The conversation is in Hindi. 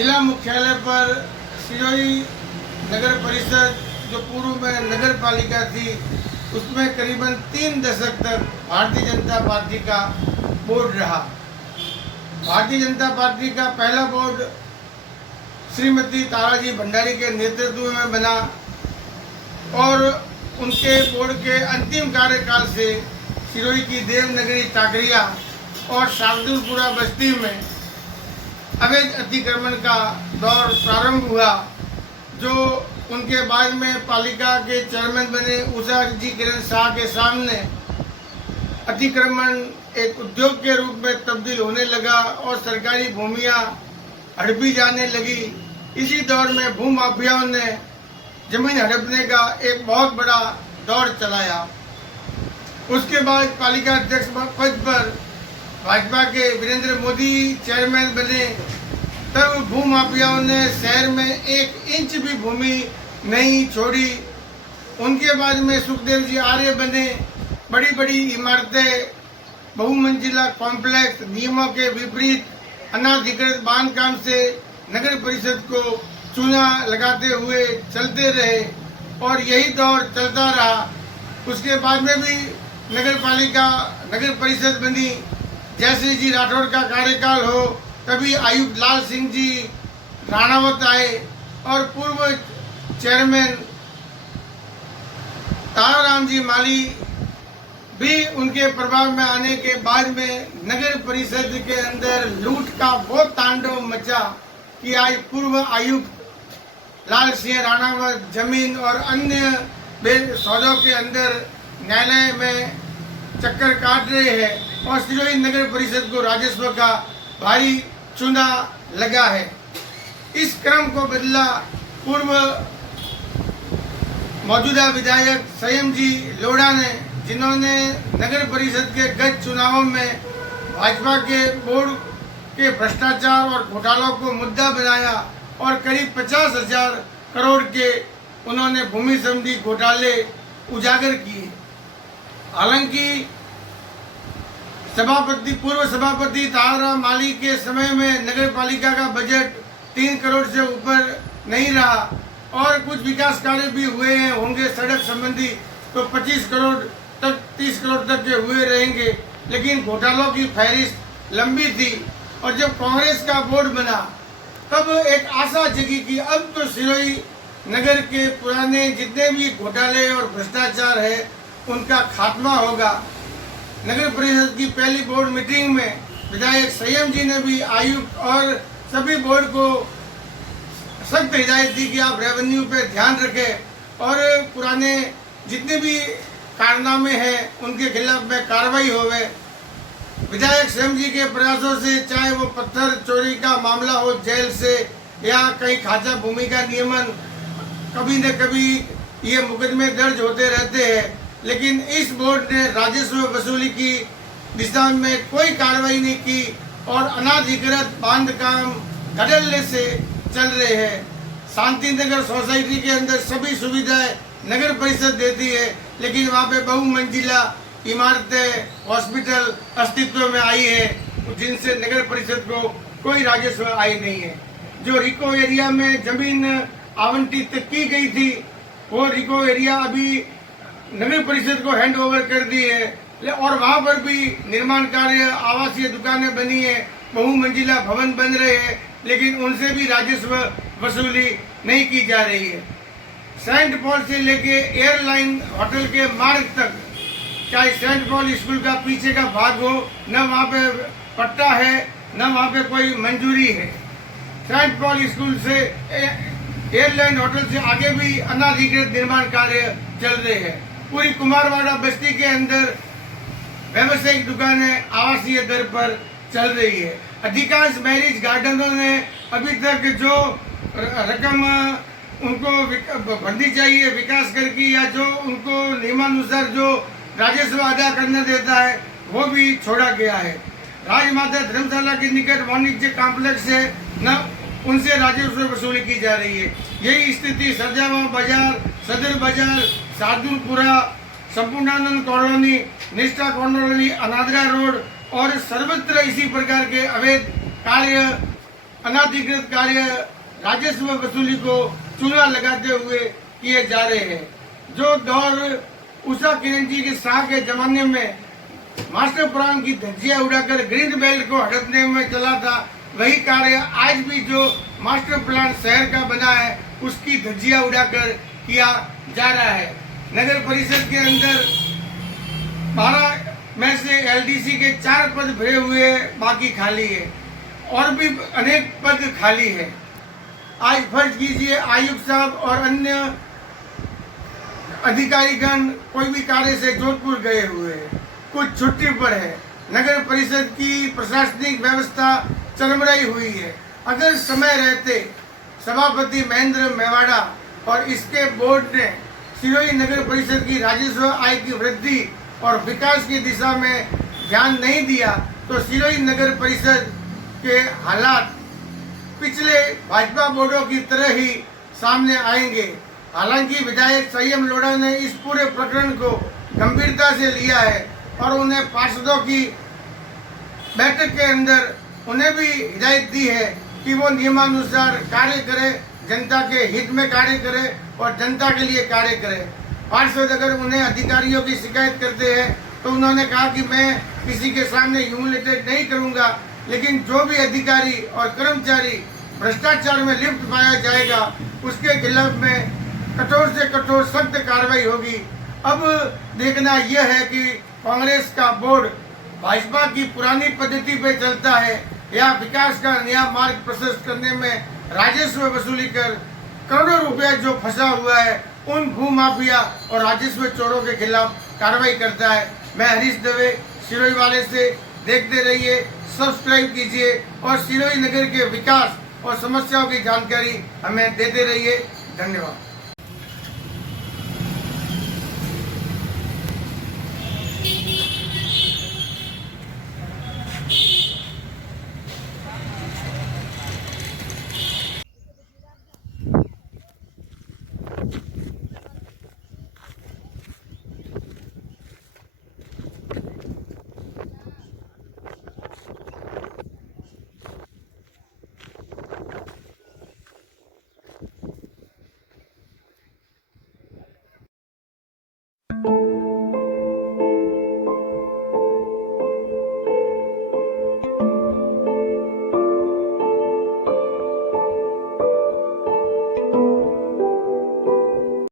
जिला मुख्यालय पर सिरोही नगर परिषद जो पूर्व में नगर पालिका थी उसमें करीबन 3 दशक तक भारतीय जनता पार्टी का बोर्ड रहा। भारतीय जनता पार्टी का पहला बोर्ड श्रीमती ताराजी भंडारी के नेतृत्व में बना और उनके बोर्ड के अंतिम कार्यकाल से सिरोही की देवनगरी टाकरिया और शार्दुलपुरा बस्ती में अवैध अतिक्रमण का दौर प्रारंभ हुआ, जो उनके बाद में पालिका के चेयरमैन बने उषा जी किरण शाह के सामने अतिक्रमण एक उद्योग के रूप में तब्दील होने लगा और सरकारी भूमियां हड़पी जाने लगी। इसी दौर में भूमाफियाओं ने जमीन हड़पने का एक बहुत बड़ा दौर चलाया। उसके बाद पालिका अध्यक्ष पद पर भाजपा के वीरेंद्र मोदी चेयरमैन बने, तब भूमाफियाओं ने शहर में 1 इंच भी भूमि नहीं छोड़ी। उनके बाद में सुखदेव जी आर्य बने। बड़ी बड़ी इमारतें, बहुमंजिला कॉम्प्लेक्स नियमों के विपरीत अनाधिकृत बांधकाम से नगर परिषद को चूना लगाते हुए चलते रहे और यही दौर चलता रहा। उसके बाद में भी नगर परिषद बनी। जैसे जी राठौड़ का कार्यकाल हो तभी आयुक्त लाल सिंह जी राणावत आए और पूर्व चेयरमैन ताराराम जी माली भी उनके प्रभाव में आने के बाद में नगर परिषद के अंदर लूट का वो तांडव मचा कि आज पूर्व आयुक्त लाल सिंह राणावत जमीन और अन्य सौदों के अंदर न्यायालय में चक्कर काट रहे हैं और सिरोही नगर परिषद को राजस्व का भारी चूना लगा है। इस क्रम को बदला पूर्व मौजूदा विधायक संयम जी लोढ़ा ने, जिन्होंने नगर परिषद के गत चुनावों में भाजपा के बोर्ड के भ्रष्टाचार और घोटालों को मुद्दा बनाया और करीब 50,000 करोड़ के उन्होंने भूमि संबंधी घोटाले उजागर किए। हालांकि पूर्व सभापति ताराराम माली के समय में नगर पालिका का बजट 3 करोड़ से ऊपर नहीं रहा और कुछ विकास कार्य भी हुए हैं होंगे सड़क संबंधी तो 25 करोड़ तक 30 करोड़ तक के हुए रहेंगे, लेकिन घोटालों की फहरिस्त लंबी थी। और जब कांग्रेस का बोर्ड बना तब एक आशा जगी कि अब तो सिरोही नगर के पुराने जितने भी घोटाले और भ्रष्टाचार है उनका खात्मा होगा। नगर परिषद की पहली बोर्ड मीटिंग में विधायक संयम जी ने भी आयुक्त और सभी बोर्ड को सख्त हिदायत दी कि आप रेवेन्यू पे ध्यान रखें और पुराने जितने भी कारनामे हैं उनके खिलाफ में कार्रवाई होवे। विधायक संयम जी के प्रयासों से चाहे वो पत्थर चोरी का मामला हो जेल से या कहीं खाचा भूमि का नियमन, कभी न कभी ये मुकदमे दर्ज होते रहते हैं, लेकिन इस बोर्ड ने राजस्व वसूली की दिशा में कोई कार्रवाई नहीं की और अनाधिकृत बांधकाम धड़ल्ले से चल रहे हैं। शांति नगर सोसाइटी के अंदर सभी सुविधाएं नगर परिषद देती है, लेकिन वहाँ पे बहुमंजिला इमारतें, हॉस्पिटल अस्तित्व में आई है जिनसे नगर परिषद को कोई राजस्व आई नहीं है। जो रिको एरिया में जमीन आवंटित की गई थी वो रिको एरिया अभी नगर परिषद को हैंड ओवर कर दी है और वहाँ पर भी निर्माण कार्य, आवासीय दुकानें बनी है, बहुमंजिला भवन बन रहे हैं, लेकिन उनसे भी राजस्व वसूली नहीं की जा रही है। सेंट पॉल से लेके एयरलाइन होटल के मार्ग तक, चाहे सेंट पॉल स्कूल का पीछे का भाग हो, न वहाँ पे पट्टा है न वहाँ पे कोई मंजूरी है। सेंट पॉल स्कूल से एयरलाइन होटल से आगे भी अनाधिकृत निर्माण कार्य चल रहे हैं। पूरी कुमारवाड़ा बस्ती के अंदर व्यावसायिक दुकानें आवासीय दर पर चल रही है। अधिकांश मैरिज गार्डनों ने अभी तक जो रकम उनको भरनी चाहिए विकास कर की या जो उनको नियमानुसार जो राजस्व अदा करने देता है वो भी छोड़ा गया है। राजमाता धर्मशाला के निकट वाणिज्य कॉम्प्लेक्स है, न उनसे राजस्व वसूली की जा रही है। यही स्थिति सरजावा बाजार, सदर बाजार, शार्दुलपुरा, संपूर्णानंद कॉलोनी, निष्ठा कॉलोनी, अनादरा रोड और सर्वत्र इसी प्रकार के अवैध कार्य अनाधिकृत कार्य राजस्व वसूली को चूना लगाते हुए किए जा रहे हैं। जो दौर उषा किरण जी के शाह के जमाने में मास्टर प्लान की धज्जियां उड़ाकर ग्रीन बेल्ट को हड़पने में चला था, वही कार्य आज भी जो मास्टर प्लान शहर का बना है उसकी धज्जियां उड़ाकर किया जा रहा है। नगर परिषद के अंदर 12 में से एलडीसी के 4 पद भरे हुए हैं, बाकी खाली है और भी अनेक पद खाली है। आज फर्ज कीजिए आयुक्त साहब और अन्य अधिकारीगण कोई भी कार्य से जोधपुर गए हुए हैं, कुछ छुट्टी पर है। नगर परिषद की प्रशासनिक व्यवस्था चरमराई हुई है। अगर समय रहते सभापति महेंद्र मेवाड़ा और इसके बोर्ड ने सिरोही नगर परिषद की राजस्व आय की वृद्धि और विकास की दिशा में ध्यान नहीं दिया तो सिरोही नगर परिषद के हालात पिछले भाजपा बोर्डों की तरह ही सामने आएंगे। हालांकि विधायक संयम लोढ़ा ने इस पूरे प्रकरण को गंभीरता से लिया है और उन्हें पार्षदों की बैठक के अंदर उन्हें भी हिदायत दी है कि वो नियमानुसार कार्य करे, जनता के हित में कार्य करे और जनता के लिए कार्य करे। पार्षद अगर उन्हें अधिकारियों की शिकायत करते हैं तो उन्होंने कहा कि मैं किसी के सामने ह्यूमिलेटेड नहीं करूंगा, लेकिन जो भी अधिकारी और कर्मचारी भ्रष्टाचार में लिप्त पाया जाएगा उसके खिलाफ में कठोर से कठोर सख्त कार्रवाई होगी। अब देखना यह है कि कांग्रेस का बोर्ड भाजपा की पुरानी पद्धति पे चलता है या विकास का नया मार्ग प्रशस्त करने में राजस्व वसूली कर करोड़ों रुपया जो फंसा हुआ है उन भूमाफिया और राजस्व चोरों के खिलाफ कार्रवाई करता है। मैं हरीश दवे सिरोही वाले से, देखते रहिए, सब्सक्राइब कीजिए और सिरोही नगर के विकास और समस्याओं की जानकारी हमें देते रहिए। धन्यवाद।